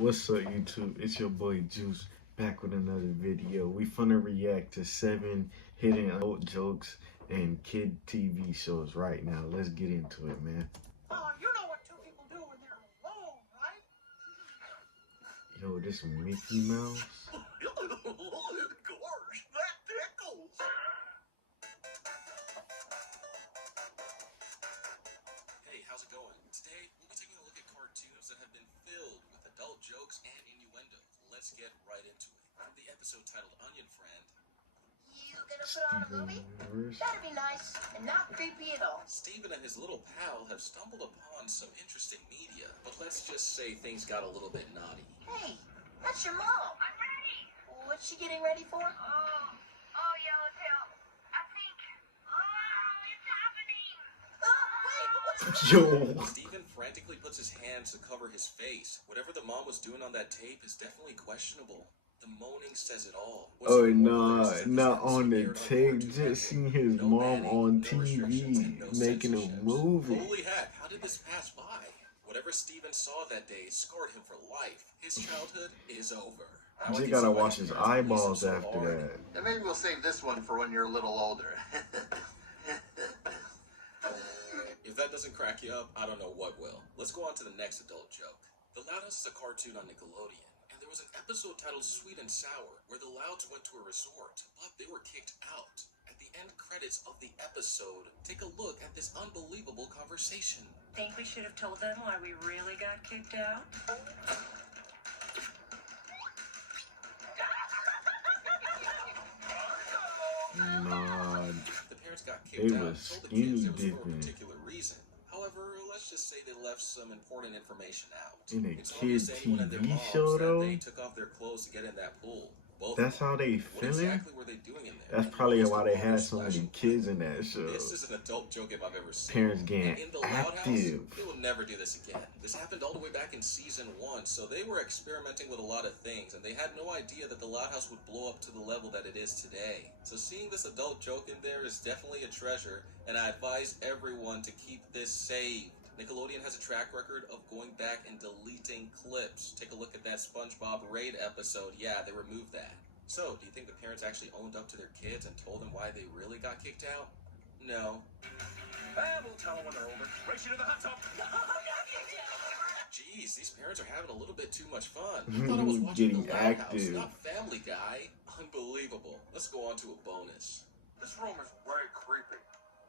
What's up, YouTube? It's your boy Juice back with another video. We finna react to 7 hidden adult jokes and kid TV shows right now. Let's get into it, man. You know what two people do when they're alone, right? Yo, this Mickey Mouse. Gosh, that tickles. Hey, how's it going? Today, we'll be taking a look at cartoons that have been filled with adult jokes and innuendo. Let's get right into it. From the episode titled Onion Friend, You gonna put on a movie? That'd be nice and not creepy at all. Steven and his little pal have stumbled upon some interesting media, but let's just say things got a little bit naughty. Hey, that's your mom. I'm ready. What's she getting ready for? Oh, Yellowtail. I think. It's happening. Wait, what's... Yo. Steven frantically puts his hands to cover his face. Whatever the mom was doing on that tape is definitely questionable. The moaning says it all. What's Oh, even nah, worse is that not this on the episode tape. aired on Just seeing Cartoon his Network. No mom banning, on no restrictions, and TV no making a censorships. movie. Holy heck, how did this pass by? Whatever Steven saw that day scarred him for life. His childhood is over. How I Jay can gotta see why wash his parents release him eyeballs so after hard. that. And maybe we'll save this one for when you're a little older. If that doesn't crack you up, I don't know what will. Let's go on to the next adult joke. The Loud House is a cartoon on Nickelodeon, and there was an episode titled Sweet and Sour, where the Louds went to a resort, but they were kicked out. At the end credits of the episode, take a look at this unbelievable conversation. Think we should have told them why we really got kicked out? Nah, The parents got They kicked out was and told the skinny kids it was for a dipping. particular reason. However, let's just say they left some important information out. in a It's kid obvious to anyone and their TV moms show that though. they took off their clothes to get in that pool. Both That's of them. how they What feeling. exactly were they doing in there? That's And probably most why of they all, had they're so many splashing kids in that show. This is an adult joke if I've ever seen. Parents And getting in the Loud House, active. they will never do this again. This happened all the way back in season 1, so they were experimenting with a lot of things, and they had no idea that the Loud House would blow up to the level that it is today. So seeing this adult joke in there is definitely a treasure, and I advise everyone to keep this saved. Nickelodeon has a track record of going back and deleting clips. Take a look at that SpongeBob Raid episode. Yeah, they removed that. So, do you think the parents actually owned up to their kids and told them why they really got kicked out? No. We'll tell them when they're older. Race you to the hot tub. Jeez, these parents are having a little bit too much fun. I thought I was watching Getting The Loud House, active. not Family Guy. Unbelievable. Let's go on to a bonus. This room is way creepy.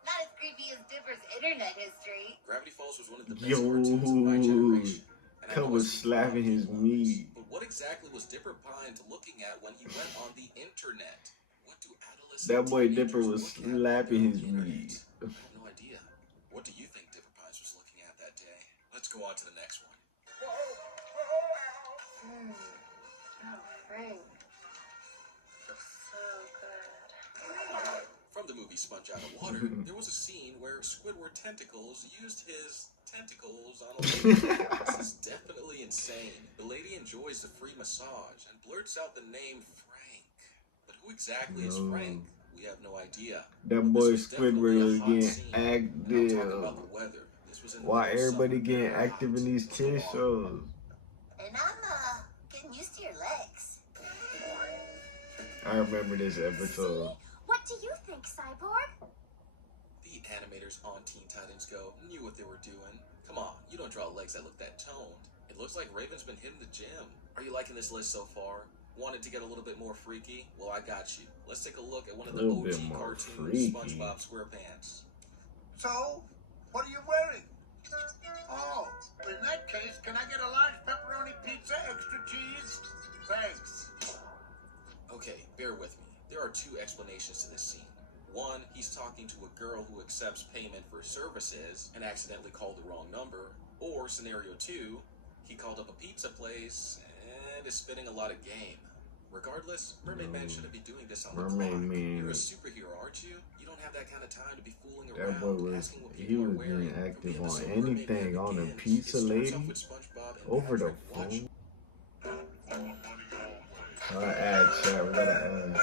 Not as creepy as Dipper's internet history. Gravity Falls was one of the best Yo, cartoons of my generation. And I Cub know was I see a lot of slapping his people on this, meat. But what exactly was Dipper Pine looking at when he went on the internet? What do adolescent That boy teenagers Dipper was look at when slapping they're on his the internet? meat. I have no idea. What do you think Dipper Pines was looking at that day? Let's go on to the next one. Oh, Frank. So good. From the movie Sponge Out of Water, there was a scene where Squidward Tentacles used his tentacles on a lady. This is definitely insane. The lady enjoys the free massage and blurts out the name Frank. But who exactly is No. Frank? We have no idea. That But boy this was definitely Squidward a was hot getting scene. And I'm talking active. about the weather. This was in the Why middle of everybody summer, getting very active hot. in these Let's go kid on. shows? And I'm, getting used to your legs. I remember this episode. What do you think, Cyborg? The animators on Teen Titans Go knew what they were doing. Come on, you don't draw legs that look that toned. It looks like Raven's been hitting the gym. Are you liking this list so far? Wanted to get a little bit more freaky? Well, I got you. Let's take a look at one of the Little bit OG more cartoons, freaky. SpongeBob SquarePants. So, what are you wearing? Oh, in that case, can I get a large pepperoni pizza, extra cheese? Thanks. Okay, bear with me. There are two explanations to this scene. One, he's talking to a girl who accepts payment for services and accidentally called the wrong number. Or scenario two, he called up a pizza place and is spitting a lot of game. Regardless, Mermaid Man shouldn't be doing this on the Mermaid clock. Man. You're a superhero, aren't you? You don't have that kind of time to be fooling That around, boy was, asking what he people was are wearing. being From the active on episode Mermaid anything, Man on a begins, pizza it starts lady, off with SpongeBob and over the Patrick watching phone. Ad chat, we gotta add.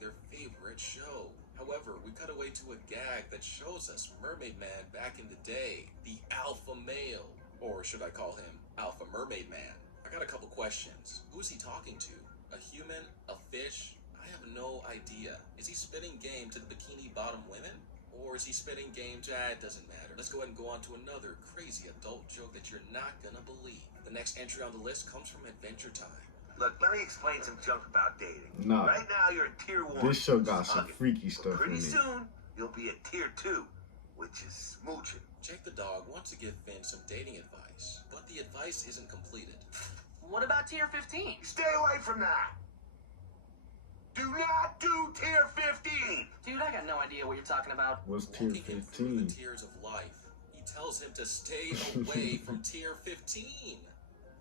their favorite show. However, we cut away to a gag that shows us Mermaid Man back in the day, the alpha male, or should I call him Alpha Mermaid Man? I got a couple questions. Who's he talking to? A human? A fish? I have no idea. Is he spitting game to the bikini bottom women? Or is he spitting game to, it doesn't matter. Let's go ahead and go on to another crazy adult joke that you're not gonna believe. The next entry on the list comes from Adventure Time. Look, let me explain some junk about dating. Nah, Right now, you're at tier 1. this show got some Okay. freaky But stuff in pretty it. soon, you'll be at tier 2, which is smooching. Jake the dog wants to give Finn some dating advice, but the advice isn't completed. What about tier 15? Stay away from that. Do not do tier 15. Dude, I got no idea what you're talking about. What's tier Walking him through 15? the tiers of life, he tells him to stay away from tier 15.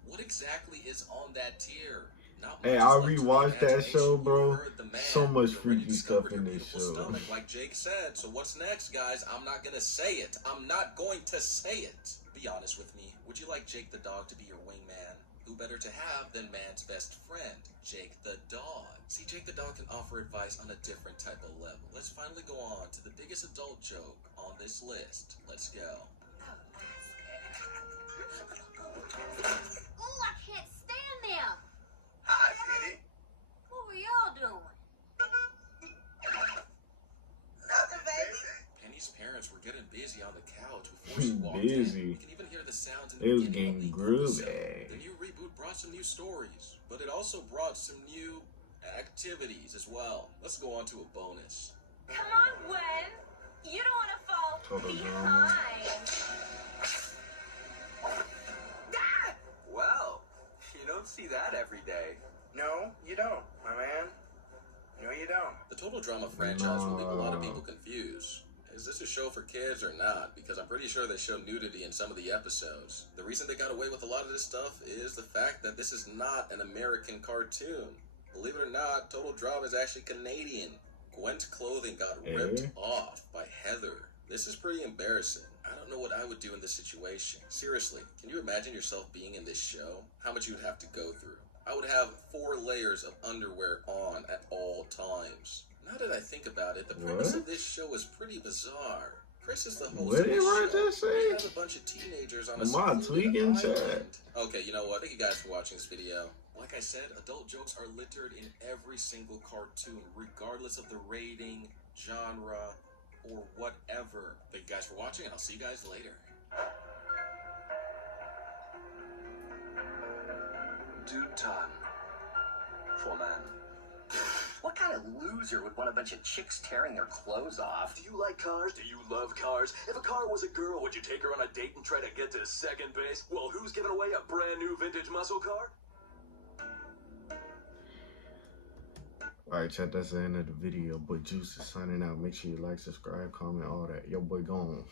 What exactly is on that tier? Not Hey, much I is left to the rewatched that imagination. show, You bro. heard the man. So much You already freaky discovered stuff in your this beautiful show. stomach, like Jake said. So what's next, guys? I'm not gonna say it. I'm not going to say it. Be honest with me. Would you like Jake the dog to be your wingman? Who better to have than man's best friend, Jake the dog? See, Jake the dog can offer advice on a different type of level. Let's finally go on to the biggest adult joke on this list. Let's go. Ooh, I can't stand them. Hi, Kitty. What were y'all doing? Nothing, baby. Penny's parents were getting busy on the couch before she walked Busy. in. You can even hear the sounds in the It was beginning getting of the episode. groovy. The new reboot brought some new stories, but it also brought some new activities as well. Let's go on to a bonus. Come on, Gwen. You don't want to fall Total drama. behind. Well, you don't see that every day. No, you don't, my man. No, you don't. The Total Drama franchise will leave a lot of people confused. Is this a show for kids or not? Because I'm pretty sure they show nudity in some of the episodes. The reason they got away with a lot of this stuff is the fact that this is not an American cartoon. Believe it or not, Total Drama is actually Canadian. Gwen's clothing got ripped off by Heather. This is pretty embarrassing. I don't know what I would do in this situation. Seriously, can you imagine yourself being in this show? How much you'd have to go through? I would have 4 layers of underwear on at all times. Now that I think about it, the premise of this show is pretty bizarre. Chris is the host What of did this I show. just say? We have a bunch of teenagers on a Am I secluded tweaking, Chad? island. Okay, you know what? Thank you guys for watching this video. Like I said, adult jokes are littered in every single cartoon, regardless of the rating, genre, or whatever. Thank you guys for watching, and I'll see you guys later. Dude time. For man. What kind of loser would want a bunch of chicks tearing their clothes off? Do you like cars? Do you love cars? If a car was a girl, would you take her on a date and try to get to second base? Well, who's giving away a brand new vintage muscle car? Alright, chat, that's the end of the video. Boy Juice is signing out. Make sure you like, subscribe, comment, all that. Yo, boy, gone.